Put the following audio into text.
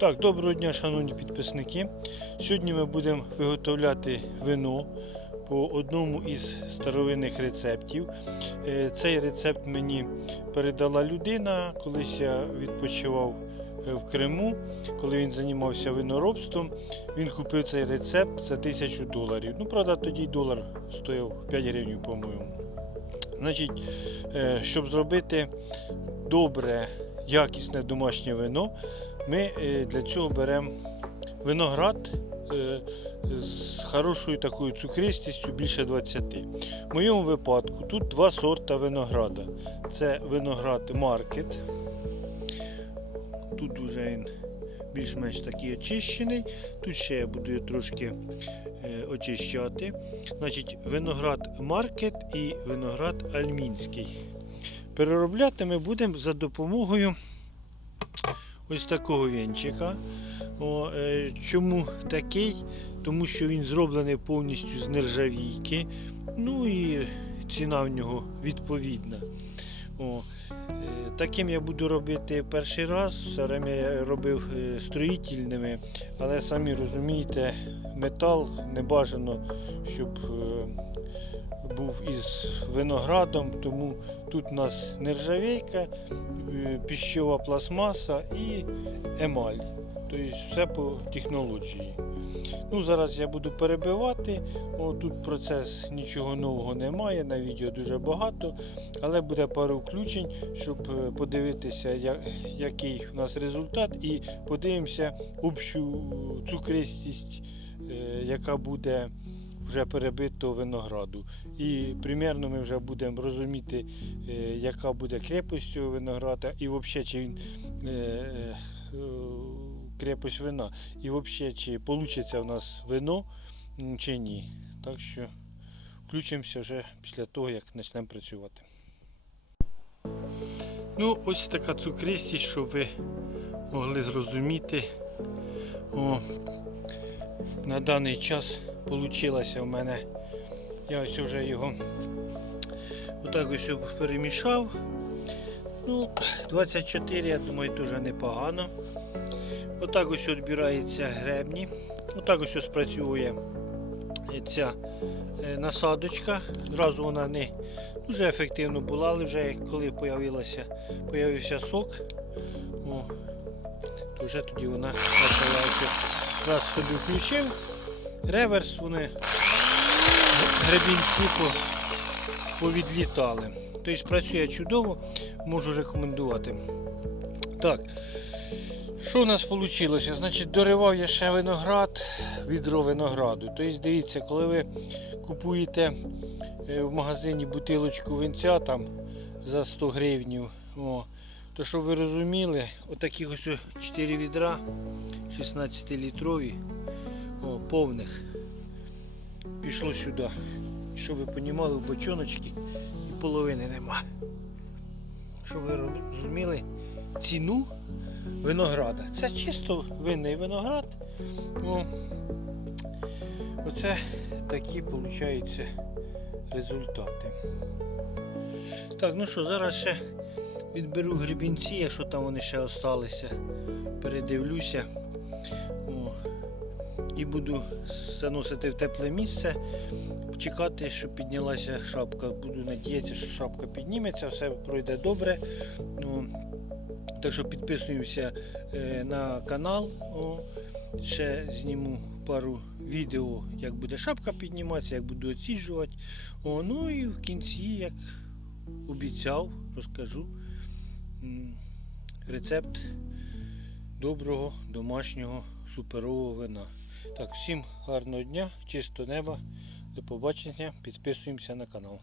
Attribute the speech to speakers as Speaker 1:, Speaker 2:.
Speaker 1: Так, доброго дня, шановні підписники. Сьогодні ми будемо виготовляти вино по одному із старовинних рецептів. Е, Цей рецепт мені передала людина, колись я відпочивав е, в Криму, коли він займався виноробством. Він купив цей рецепт за 1000 доларів. Ну, правда, тоді долар стояв 5 гривень, по-моєму. Значить, е, щоб зробити добре, якісне домашнє вино, ми е, для цього беремо виноград е, з хорошою такою цукристістю більше 20. В моєму випадку тут два сорта винограда. Це виноград маркет. Тут вже він більш-менш такий очищений. Тут ще я буду його трошки е, очищати. Значить, виноград маркет і виноград альмінський. Переробляти ми будемо за допомогою ось такого вінчика. О, е, чому такий? Тому що він зроблений повністю з нержавійки. Ну і ціна в нього відповідна. О, таким я буду робити перший раз. Все время я робив е, строїтельними, але самі розумієте, метал не бажано, щоб е, був із виноградом, тому тут у нас нержавійка, е, піщова пластмаса і емаль. Тобто все по технології. Ну, Зараз я буду перебивати. О, тут процес нічого нового немає, на відео дуже багато, але буде пару включень, щоб е, подивитися, я- який у нас результат, і подивимося общу цукристість, е, яка буде вже перебито винограду. І примерно ми вже будемо розуміти, е, яка буде крепость цього винограда, і взагалі чи він е, е, крепость вина, і взагалі чи вийде в нас вино чи ні. Так що включимося вже після того, як почнемо працювати. Ну, ось така цукристість, щоб ви могли зрозуміти. О, на даний час вийшло в мене. Я ось вже його отак ось перемішав. Ну, 24, я думаю, дуже непогано. Отак ось відбираються гребні. Отак ось спрацює ця е, насадочка. Зразу вона не дуже ефективно була, але вже коли появився сок, о, то вже тоді вона почала раз собі включив. Реверс вони гребінці по, повідлітали. Тобто працює чудово, можу рекомендувати. Так, що у нас вийшло? Значить, доривав я ще виноград, відро винограду. Тобто, дивіться, коли ви купуєте е, в магазині бутилочку винця там за 100 гривнів, о, то щоб ви розуміли, отакі ось 4 відра 16-літрові, о, повних, пішло сюди. Щоб ви розуміли, в бочоночки і половини нема. Щоб ви розуміли ціну винограда. Це чисто винний виноград. Ну, оце такі виходять результати. Так, ну що, зараз ще відберу гребінці, якщо там вони ще залишилися, передивлюся. О, і буду заносити в тепле місце, чекати, щоб піднялася шапка. Буду надіятися, що шапка підніметься, все пройде добре. Ну, так що підписуємося е, на канал. О, ще зніму пару відео, як буде шапка підніматися, як буду оціджувати. О, ну і в кінці, як обіцяв, розкажу рецепт доброго домашнього суперового вина. Так, всім гарного дня, чистого неба. До побачення, підписуємося на канал.